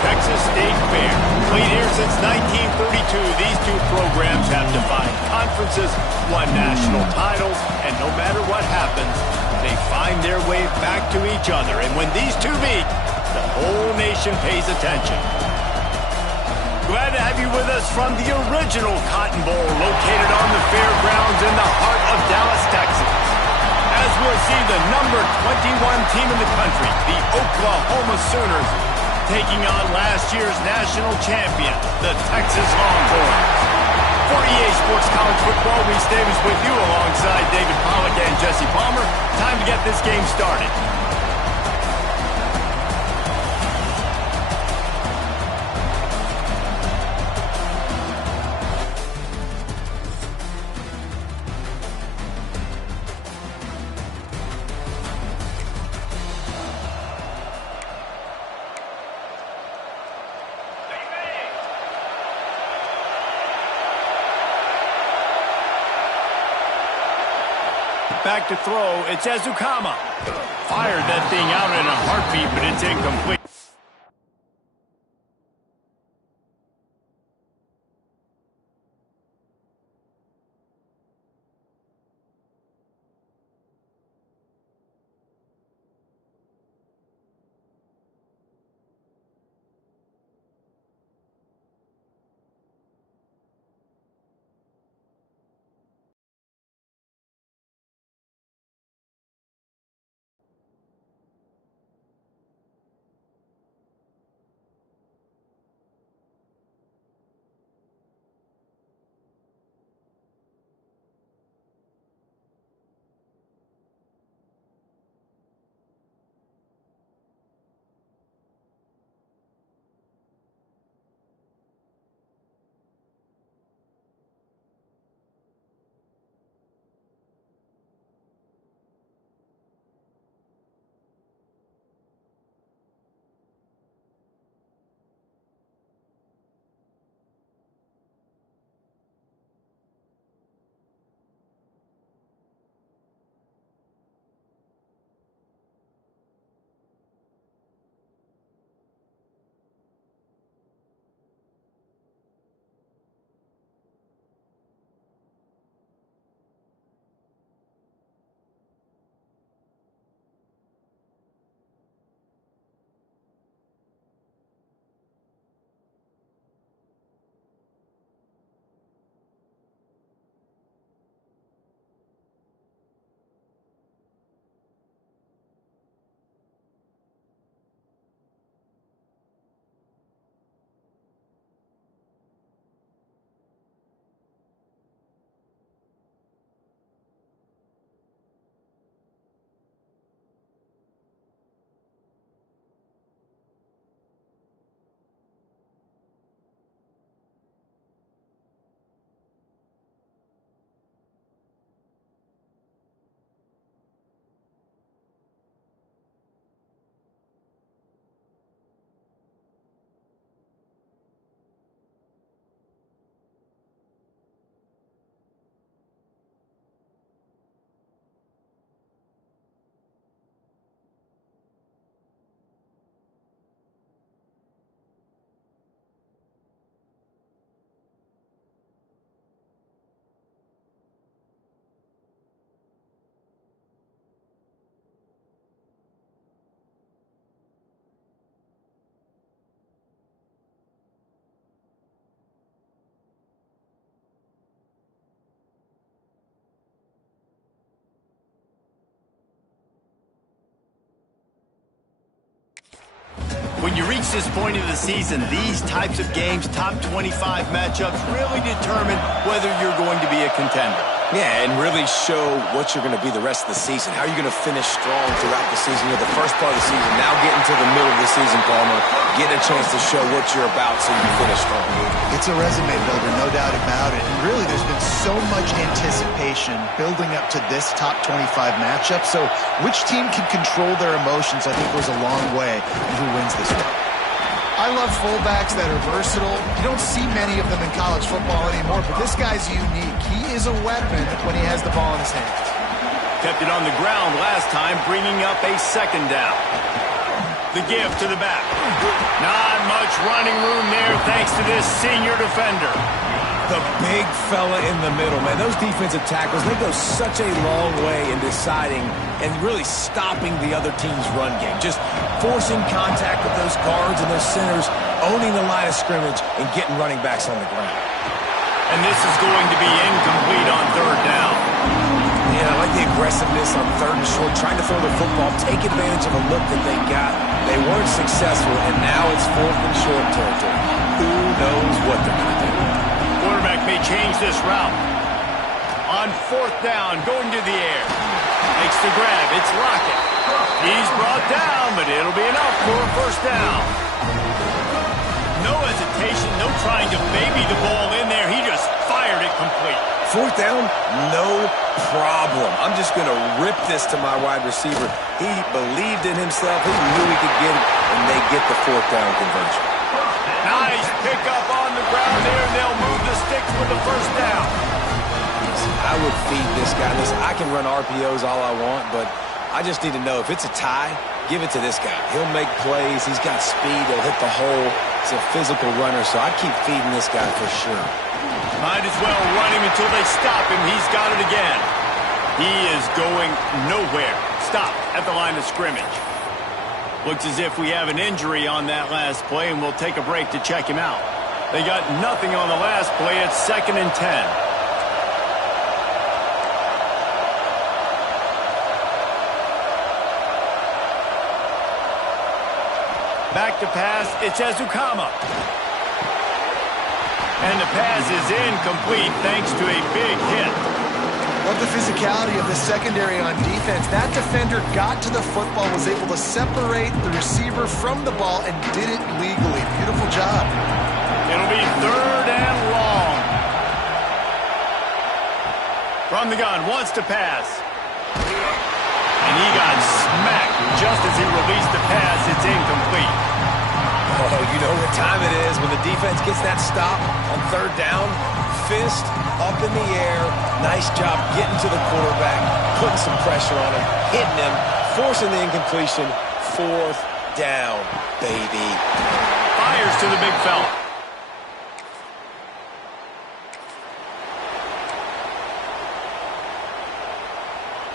Texas State Fair. Played here since 1932, these two programs have defined conferences, won national titles, and no matter what happens, they find their way back to each other. And when these two meet, the whole nation pays attention. Glad to have you with us from the original Cotton Bowl, located on the fairgrounds in the heart of Dallas, Texas. As we'll see the number 21 team in the country, the Oklahoma Sooners, taking on last year's national champion, the Texas Longhorns. For EA Sports College Football, Reese Davis with you alongside David Pollack and Jesse Palmer. Time to get this game started. Back to throw, it's Ezukama. Fired that thing out in a heartbeat, but it's incomplete. When you reach this point of the season, these types of games, top 25 matchups, really determine whether you're going to be a contender. Yeah, and really show what you're going to be the rest of the season. How are you going to finish strong throughout the season? You're the first part of the season, now getting to the middle of the season, Palmer, getting a chance to show what you're about so you can finish strong. It's a resume builder, no doubt about it. And really, there's been so much anticipation building up to this top 25 matchup. So which team can control their emotions, I think, goes a long way in who wins this one. I love fullbacks that are versatile. You don't see many of them in college football anymore, but this guy's unique. He is a weapon when he has the ball in his hands. Kept it on the ground last time, bringing up a second down. The give to the back. Not much running room there thanks to this senior defender. The big fella in the middle, man. Those defensive tackles, they go such a long way in deciding and really stopping the other team's run game. Just forcing contact with those guards and those centers, owning the line of scrimmage, and getting running backs on the ground. And this is going to be incomplete on third down. Yeah, I like the aggressiveness on third and short, trying to throw the football, take advantage of a look that they got. They weren't successful, and now it's fourth and short territory. Who knows what they're going to do? Quarterback may change this route. On fourth down, going to the air. Makes the grab. It's Lockett. He's brought down, but it'll be enough for a first down. No hesitation, no trying to baby the ball in there. He just fired it complete. Fourth down, no problem. I'm just going to rip this to my wide receiver. He believed in himself. He knew he could get it, and they get the fourth down conversion. Nice pickup on the ground there, and they'll move the sticks with the first down. I would feed this guy. Listen, I can run RPOs all I want, but I just need to know if it's a tie, give it to this guy. He'll make plays. He's got speed. He'll hit the hole. He's a physical runner, so I'd keep feeding this guy for sure. Might as well run him until they stop him. He's got it again. He is going nowhere. Stop at the line of scrimmage. Looks as if we have an injury on that last play, and we'll take a break to check him out. They got nothing on the last play. It's 2nd and 10. Back to pass, it's Ezukama. And the pass is incomplete thanks to a big hit. Love the physicality of the secondary on defense. That defender got to the football, was able to separate the receiver from the ball, and did it legally. Beautiful job. It'll be 3rd and long. From the gun, wants to pass. And he got smacked just as he released the pass. It's incomplete. Oh, you know what time it is when the defense gets that stop on third down. Fist up in the air. Nice job getting to the quarterback, putting some pressure on him, hitting him, forcing the incompletion. 4th down, baby. Fires to the big fella.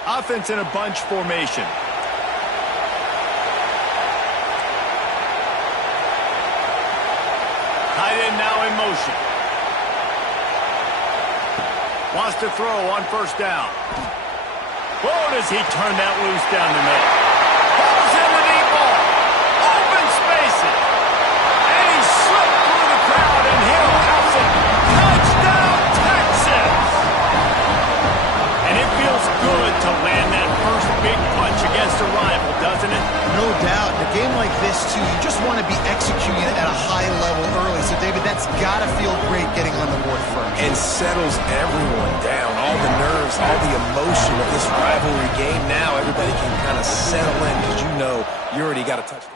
Offense in a bunch formation. Tight end now in motion. Wants to throw on first down. Whoa, does he turn that loose down the middle. Pulls in the deep ball. Open spaces. And he slipped through the crowd, and he'll house it. Touchdown, Texas! And it feels good to land that first big punch against a rival, doesn't it? No doubt. In a game like this, too, you just want to be executing it at a high level early. So, David, that's got to feel great getting on the board first. And settles everyone down. All the nerves, all the emotion of this rivalry game. Now everybody can kind of settle in because you know you already got a touchdown.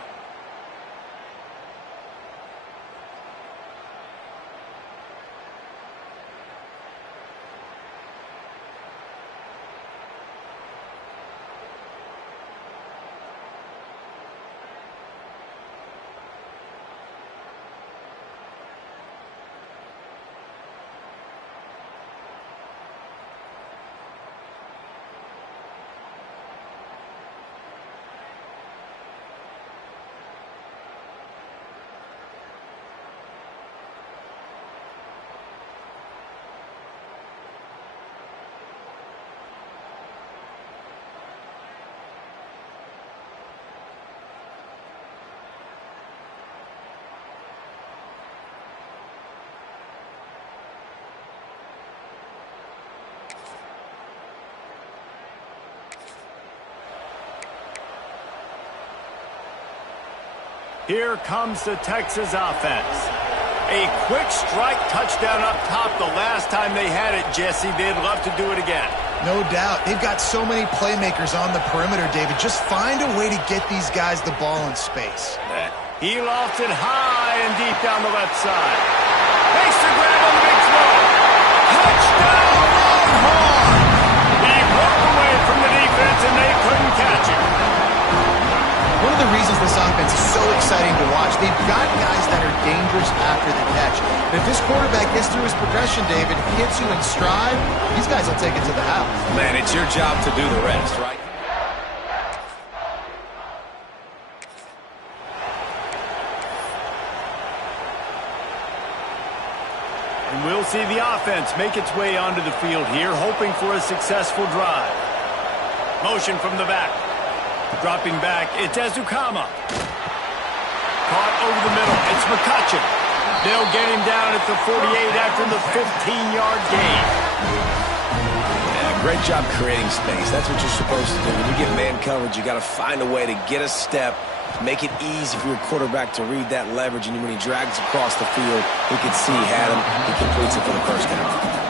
Here comes the Texas offense. A quick strike touchdown up top the last time they had it, Jesse. They'd love to do it again. No doubt. They've got so many playmakers on the perimeter, David. Just find a way to get these guys the ball in space. He lofts it high and deep down the left side. Makes the grab on the big throw. Touchdown, Longhorns! He broke away from the defense, and they couldn't catch him. One of of the reasons this offense is so exciting to watch. They've got guys that are dangerous after the catch. But if this quarterback gets through his progression, David, hits you in stride, these guys will take it to the house. Man, it's your job to do the rest, right? And we'll see the offense make its way onto the field here, hoping for a successful drive. Motion from the back. Dropping back, it's Ezukama. Caught over the middle, it's McCutcheon. They'll get him down at the 48 after the 15-yard gain. Yeah, great job creating space. That's what you're supposed to do. When you get man coverage, you got to find a way to get a step, make it easy for your quarterback to read that leverage, and when he drags across the field, he can see he had him. He completes it for the first down.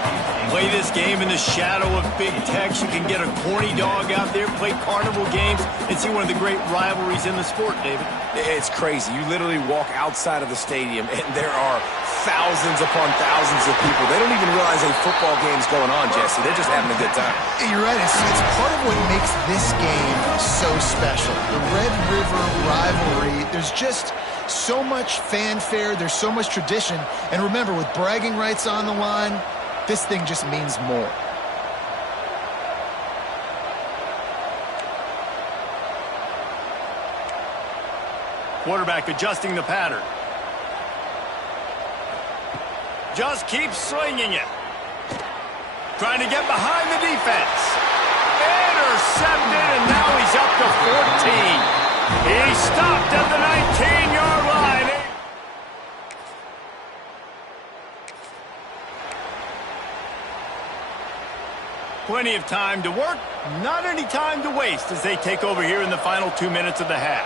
Play this game in the shadow of Big Tex. You can get a corny dog out there, play carnival games, and see one of the great rivalries in the sport, David. It's crazy. You literally walk outside of the stadium, and there are thousands upon thousands of people. They don't even realize a football game's going on, Jesse. They're just having a good time. You're right. It's part of what makes this game so special. The Red River rivalry, there's just so much fanfare. There's so much tradition. And remember, with bragging rights on the line, this thing just means more. Quarterback adjusting the pattern. Just keeps swinging it. Trying to get behind the defense. Intercepted, and now he's up to 14. He stopped at the 19-yard line. Plenty of time to work, not any time to waste as they take over here in the final 2 minutes of the half.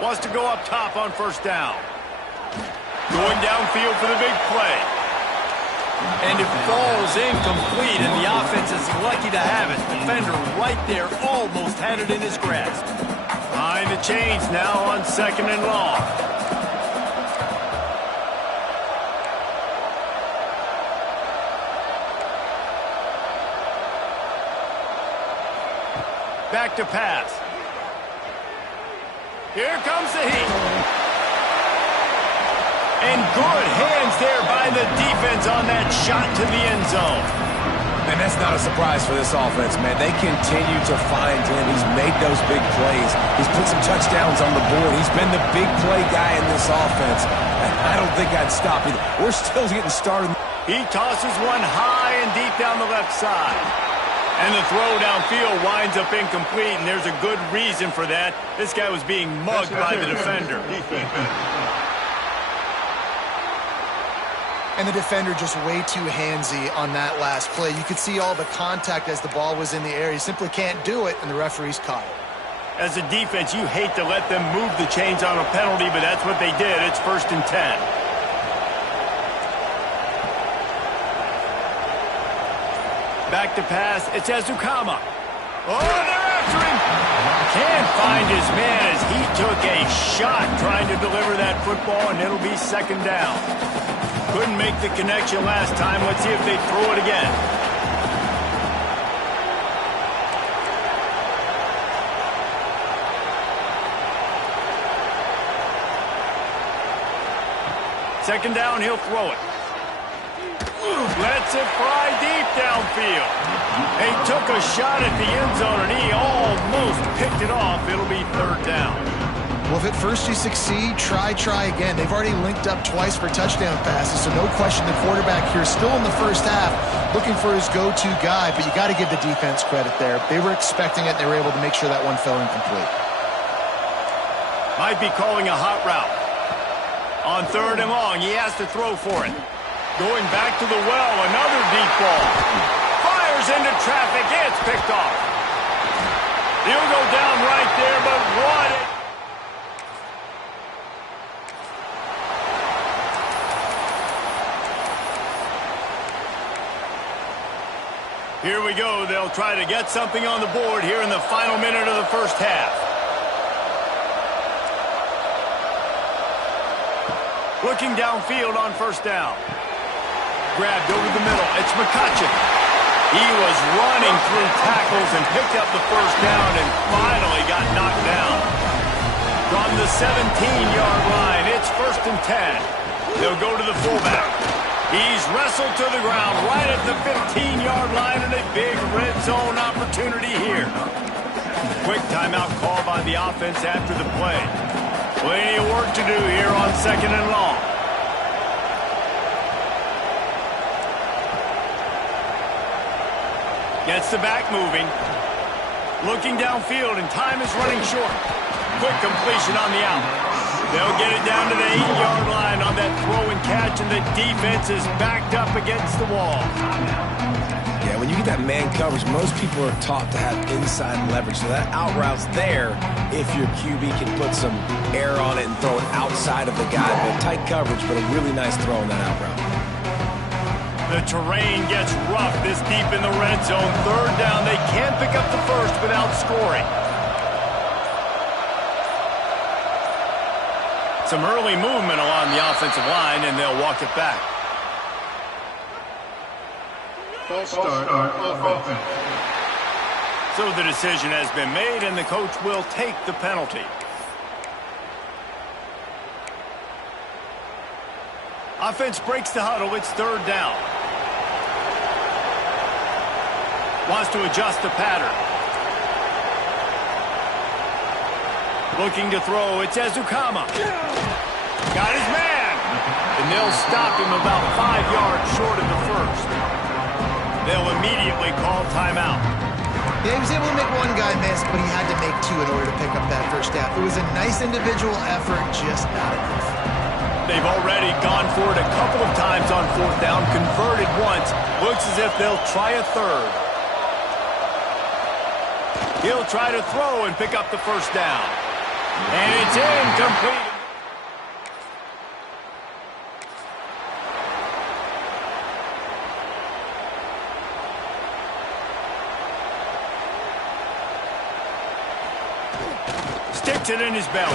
Wants to go up top on first down. Going downfield for the big play. And it falls incomplete, and the offense is lucky to have it. Defender right there almost had it in his grasp. Behind the chains now on second and long. Back to pass. Here comes the heat. And good hands there by the defense on that shot to the end zone. And that's not a surprise for this offense, man. They continue to find him. He's made those big plays. He's put some touchdowns on the board. He's been the big play guy in this offense. And I don't think I'd stop either. We're still getting started. He tosses one high and deep down the left side. And the throw downfield winds up incomplete, and there's a good reason for that. This guy was being mugged by the defender. And the defender just way too handsy on that last play. You could see all the contact as the ball was in the air. He simply can't do it, and the referee's caught it. As a defense, you hate to let them move the chains on a penalty, but that's what they did. It's 1st and 10. Back to pass, it's Ezukama. Oh, they're after him. Can't find his man as he took a shot trying to deliver that football, and it'll be second down. Couldn't make the connection last time. Let's see if they throw it again. Second down, he'll throw it. Lets it fly deep downfield. He took a shot at the end zone, and he almost picked it off. It'll be third down. Well, if at first you succeed, try again. They've already linked up twice for touchdown passes, so no question the quarterback here still in the first half looking for his go-to guy, but you got to give the defense credit there. They were expecting it. They were able to make sure that one fell incomplete. Might be calling a hot route. On third and long, he has to throw for it. Going back to the well, another deep ball. Fires into traffic, it's picked off. He'll go down right there, but what? Here we go. They'll try to get something on the board here in the final minute of the first half. Looking downfield on first down. Grabbed over the middle. It's McCutcheon. He was running through tackles and picked up the first down and finally got knocked down. From the 17-yard line, it's 1st and 10. They'll go to the fullback. He's wrestled to the ground right at the 15-yard line and a big red zone opportunity here. Quick timeout call by the offense after the play. Plenty of work to do here on 2nd and long. Gets the back moving. Looking downfield, and time is running short. Quick completion on the out. They'll get it down to the 8-yard line on that throw and catch, and the defense is backed up against the wall. Yeah, when you get that man coverage, most people are taught to have inside leverage. So that out route's there if your QB can put some air on it and throw it outside of the guy. But tight coverage, but a really nice throw in that out route. The terrain gets rough this deep in the red zone. 3rd down. They can't pick up the first without scoring. Some early movement along the offensive line, and they'll walk it back. False start on offense. So the decision has been made, and the coach will take the penalty. Offense breaks the huddle. It's 3rd down. Wants to adjust the pattern. Looking to throw. It's Ezukama. Got his man. And they'll stop him about 5 yards short of the first. They'll immediately call timeout. Yeah, he was able to make one guy miss, but he had to make 2 in order to pick up that first down. It was a nice individual effort, just not enough. They've already gone for it a couple of times on 4th down, converted once. Looks as if they'll try a 3rd. He'll try to throw and pick up the first down. And it's incomplete. Sticks it in his belly.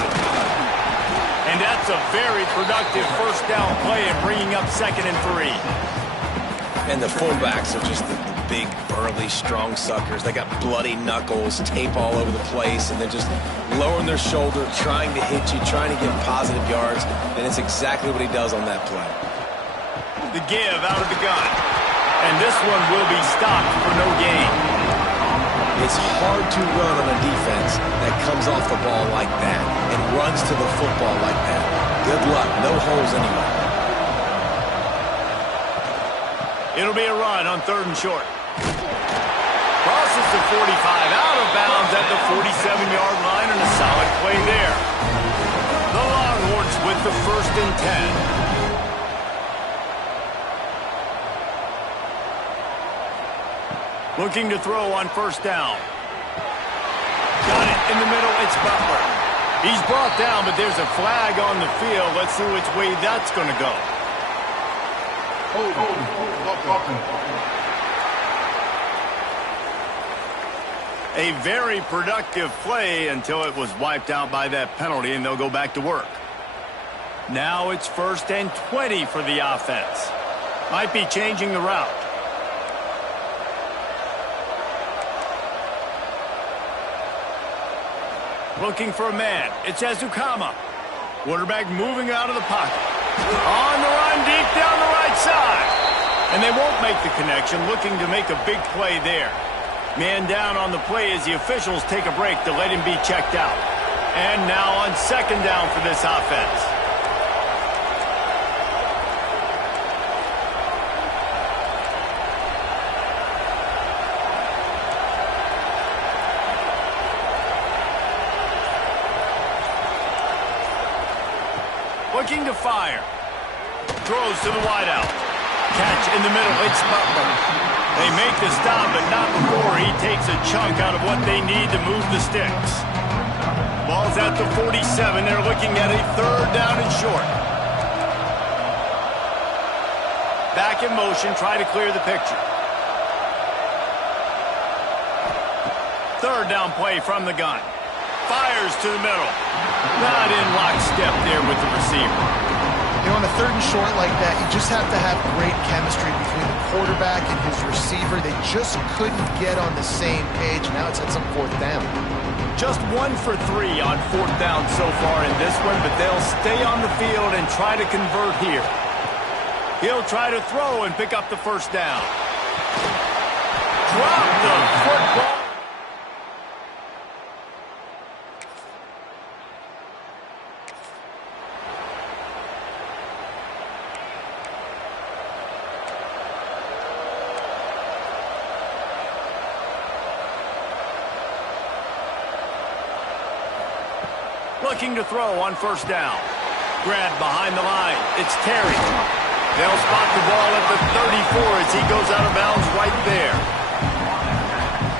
And that's a very productive first down play and bringing up 2nd and 3. And the fullbacks are just the big, burly, strong suckers. They got bloody knuckles, tape all over the place, and they're just lowering their shoulder, trying to hit you, trying to get positive yards, and it's exactly what he does on that play. The give out of the gun. And this one will be stopped for no gain. It's hard to run on a defense that comes off the ball like that and runs to the football like that. Good luck. No holes anywhere. It'll be a run on 3rd and short. Crosses the 45, out of bounds at the 47-yard line, and a solid play there. The Longhorns with the 1st and 10. Looking to throw on 1st down. Got it in the middle. It's Butler. He's brought down, but there's a flag on the field. Let's see which way that's going to go. A very productive play until it was wiped out by that penalty, and they'll go back to work. Now it's 1st and 20 for the offense. Might be changing the route. Looking for a man. It's Ezukama. Quarterback moving out of the pocket. On the run, deep down the right side. And they won't make the connection, looking to make a big play there. Man down on the play as the officials take a break to let him be checked out. And now on 2nd down for this offense. Looking to fire. Throws to the wideout. Catch in the middle. It's Butler. They make the stop, but not before he takes a chunk out of what they need to move the sticks. Ball's at the 47. They're looking at a 3rd down and short. Back in motion. Try to clear the picture. 3rd down play from the gun. Fires to the middle. Not in lockstep there with the receiver. You know, on a 3rd and short like that, you just have to have great chemistry between the quarterback and his receiver, they just couldn't get on the same page. Now it's at some fourth down. Just 1 for 3 on fourth down so far in this one, but they'll stay on the field and try to convert here. He'll try to throw and pick up the first down. Drop the football. Looking to throw on first down. Grab behind the line. It's Terry. They'll spot the ball at the 34 as he goes out of bounds right there.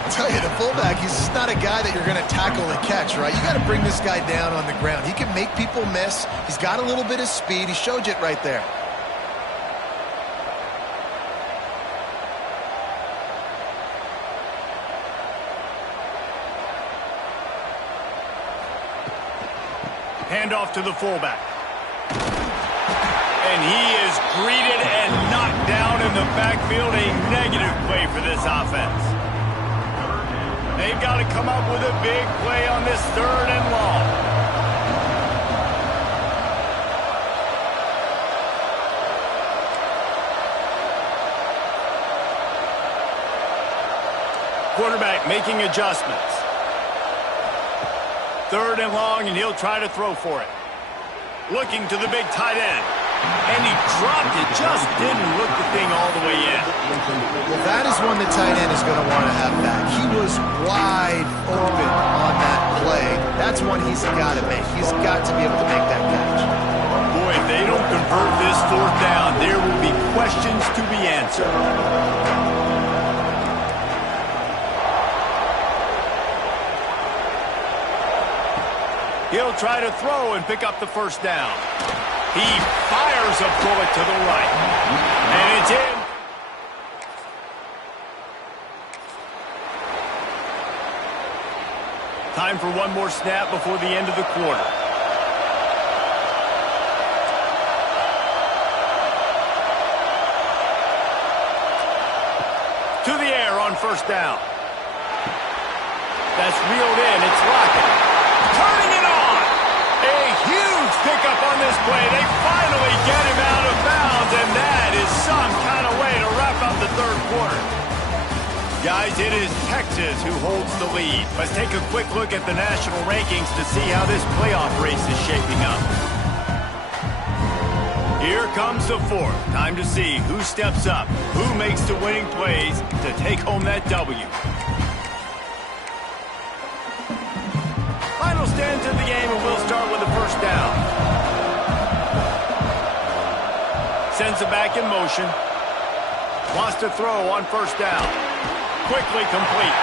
I tell you, the fullback, he's just not a guy that you're going to tackle and catch, right? You got to bring this guy down on the ground. He can make people miss. He's got a little bit of speed. He showed you it right there. Handoff to the fullback. And he is greeted and knocked down in the backfield. A negative play for this offense. They've got to come up with a big play on this 3rd and long. Quarterback making adjustments. 3rd and long, and he'll try to throw for it. Looking to the big tight end. And he dropped it. Just didn't look the thing all the way in. Well, that is one the tight end is going to want to have back. He was wide open on that play. That's one he's got to make. He's got to be able to make that catch. Boy, if they don't convert this 4th down, there will be questions to be answered. He'll try to throw and pick up the first down. He fires a bullet to the right. And it's in. Time for one more snap before the end of the quarter. To the air on first down. That's reeled in. It's Lockett. Turning it on. A huge pickup on this play. They finally get him out of bounds, and that is some kind of way to wrap up the 3rd quarter. Guys, it is Texas who holds the lead. Let's take a quick look at the national rankings to see how this playoff race is shaping up. Here comes the 4th. Time to see who steps up, who makes the winning plays to take home that W. Final stands in the game, and we'll start with the first down. Sends it back in motion. Wants to throw on first down. Quickly complete.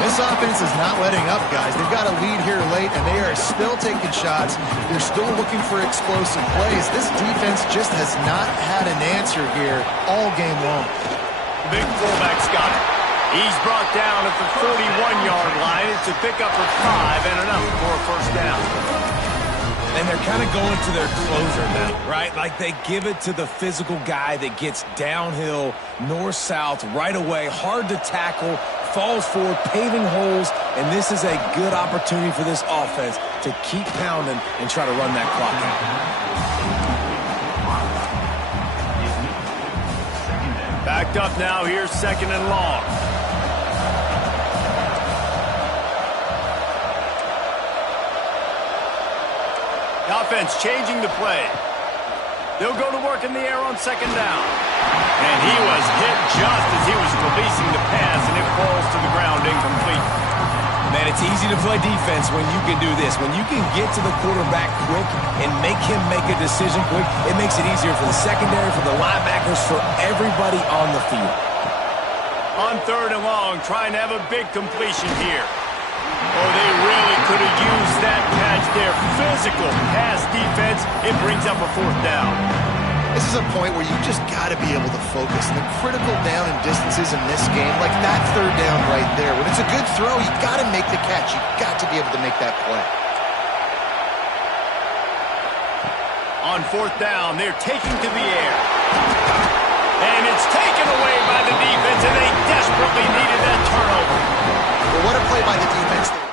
This offense is not letting up, guys. They've got a lead here late, and they are still taking shots. They're still looking for explosive plays. This defense just has not had an answer here all game long. Big fullback's got it. He's brought down at the 41-yard line. It's a pickup of 5 and enough for a first down. And they're kind of going to their closer now, right? Like they give it to the physical guy that gets downhill, north-south, right away, hard to tackle, falls forward, paving holes, and this is a good opportunity for this offense to keep pounding and try to run that clock out. Backed up now, here's 2nd and long. The offense changing the play. They'll go to work in the air on 2nd down. And he was hit just as he was releasing the pass, and it falls to the ground incomplete. Man, it's easy to play defense when you can do this. When you can get to the quarterback quick and make him make a decision quick, it makes it easier for the secondary, for the linebackers, for everybody on the field. On 3rd and long, trying to have a big completion here. Oh, they really could have used that catch there. Physical pass defense. It brings up a 4th down. This is a point where you just got to be able to focus. And the critical down and distances in this game, like that 3rd down right there. When it's a good throw, you got to make the catch. You got to be able to make that play. On 4th down, they're taking to the air. And it's taken away by the defense, and they desperately needed that turnover. Well, what a play by the defense there.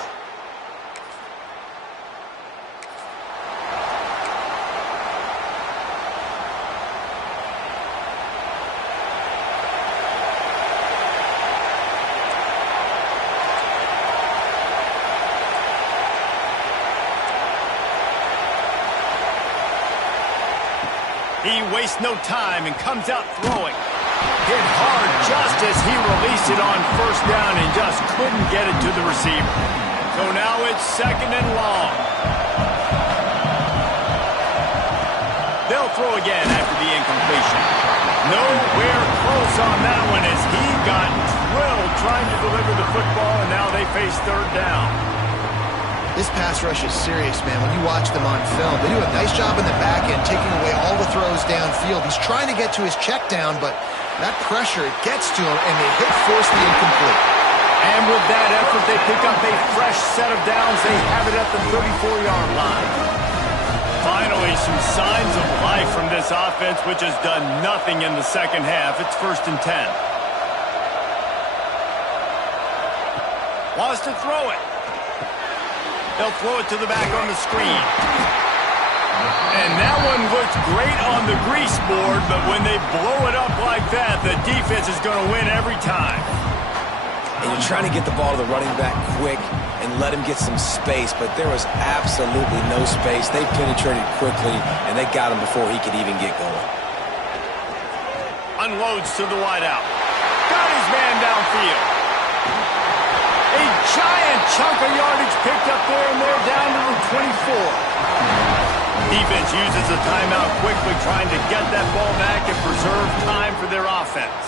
He wastes no time and comes out throwing. Hit hard just as he released it on first down and just couldn't get it to the receiver. So now it's 2nd and long. They'll throw again after the incompletion. Nowhere close on that one as he got drilled trying to deliver the football, and now they face 3rd down. This pass rush is serious, man. When you watch them on film, they do a nice job in the back end, taking away all the throws downfield. He's trying to get to his check down, but that pressure, it gets to him, and they force the incomplete. And with that effort, they pick up a fresh set of downs. They have it at the 34-yard line. Finally, some signs of life from this offense, which has done nothing in the second half. It's 1st and 10. Wants to throw it. They'll throw it to the back on the screen. And that one looks great on the grease board, but when they blow it up like that, the defense is going to win every time. And you're trying to get the ball to the running back quick and let him get some space, but there was absolutely no space. They penetrated quickly, and they got him before he could even get going. Unloads to the wideout. Got his man downfield. A giant chunk of yardage picked up there, and they're down to the 24. Defense uses a timeout quickly, trying to get that ball back and preserve time for their offense.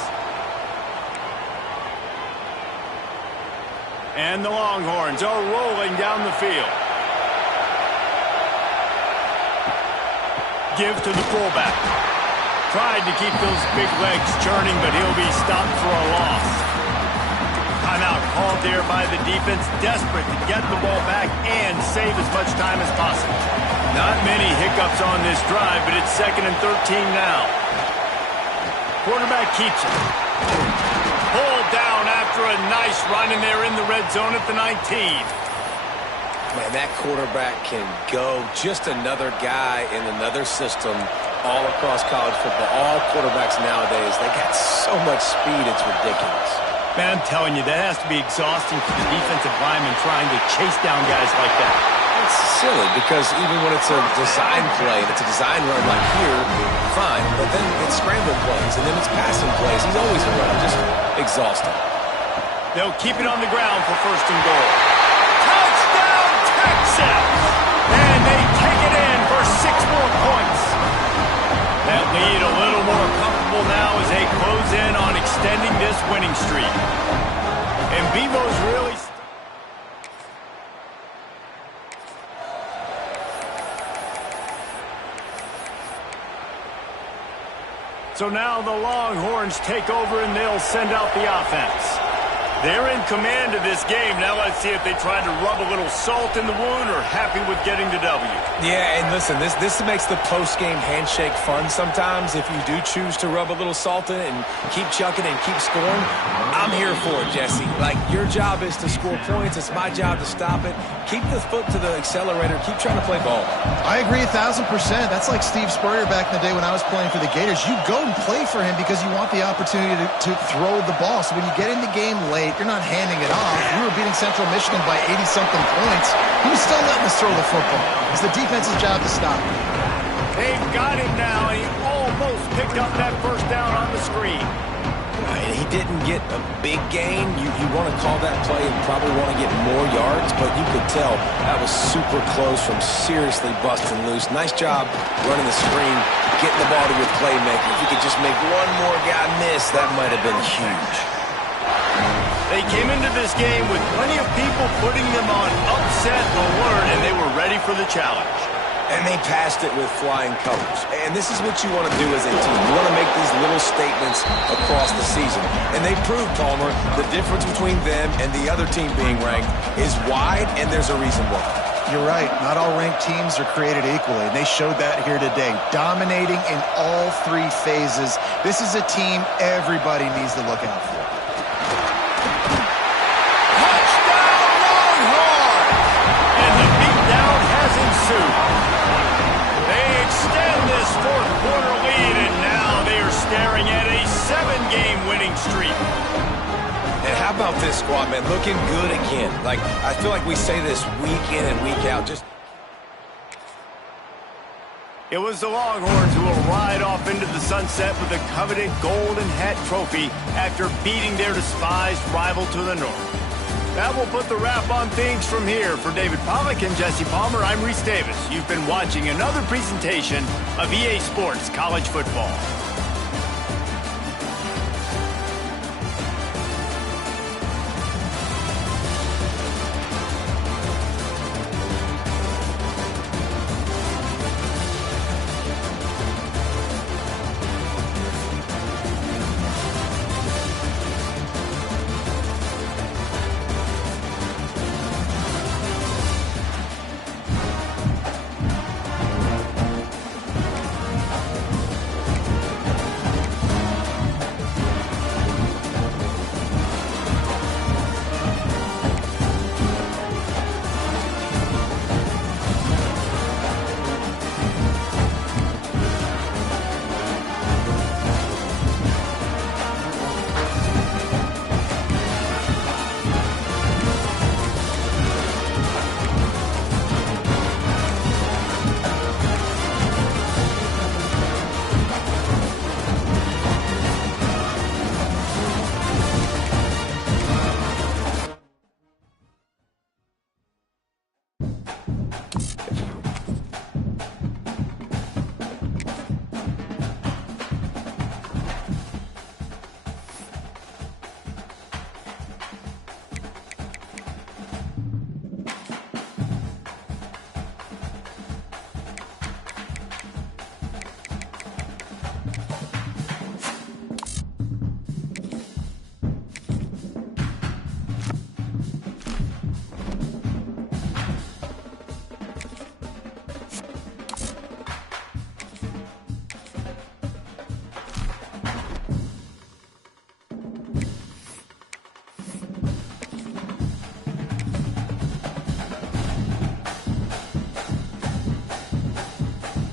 And the Longhorns are rolling down the field. Give to the fullback. Tried to keep those big legs churning, but he'll be stopped for a loss. Timeout called there by the defense, desperate to get the ball back and save as much time as possible. Not many hiccups on this drive, but it's 2nd and 13 now. Quarterback keeps it. Pulled down after a nice run, and they're in the red zone at the 19. Man, that quarterback can go. Just another guy in another system all across college football. All quarterbacks nowadays, they got so much speed, it's ridiculous. Man, I'm telling you, that has to be exhausting for the defensive lineman trying to chase down guys like that. It's silly because even when it's a design play, it's a design run like here, fine. But then it's scramble plays, and then it's passing plays. He's always a runner, just exhausting. They'll keep it on the ground for 1st and goal. Touchdown, Texas! And they take it in for 6 more points. That lead a little more comfortable now as they close in on extending this winning streak. And Bevo's really... So now the Longhorns take over and they'll send out the offense. They're in command of this game. Now let's see if they try to rub a little salt in the wound or happy with getting the W. Yeah, and listen, this makes the post-game handshake fun sometimes if you do choose to rub a little salt in it and keep chucking and keep scoring. I'm here for it, Jesse. Like, your job is to score points. It's my job to stop it. Keep the foot to the accelerator. Keep trying to play ball. I agree 1,000%. That's like Steve Spurrier back in the day when I was playing for the Gators. You go and play for him because you want the opportunity to throw the ball. So when you get in the game late, you're not handing it off. We were beating Central Michigan by 80-something points. He was still letting us throw the football. It's the defense's job to stop him. They've got him now, and he almost picked up that 1st down on the screen. And he didn't get a big gain. You want to call that play and probably want to get more yards, but you could tell that was super close from seriously busting loose. Nice job running the screen, getting the ball to your playmaker. If you could just make one more guy miss, that might have been huge. They came into this game with plenty of people putting them on upset alert, and they were ready for the challenge. And they passed it with flying colors. And this is what you want to do as a team. You want to make these little statements across the season. And they proved, Palmer, the difference between them and the other team being ranked is wide, and there's a reason why. You're right. Not all ranked teams are created equally, and they showed that here today, dominating in all three phases. This is a team everybody needs to look out for. Touchdown, Longhorn! And the beatdown has ensued. They extend this fourth quarter lead, and now they are staring at a 7-game winning streak. And how about this squad, man? Looking good again. Like, I feel like we say this week in and week out. It was the Longhorns who will ride off into the sunset with the coveted Golden Hat Trophy after beating their despised rival to the north. That will put the wrap on things from here. For David Pollack and Jesse Palmer, I'm Reese Davis. You've been watching another presentation of EA Sports College Football.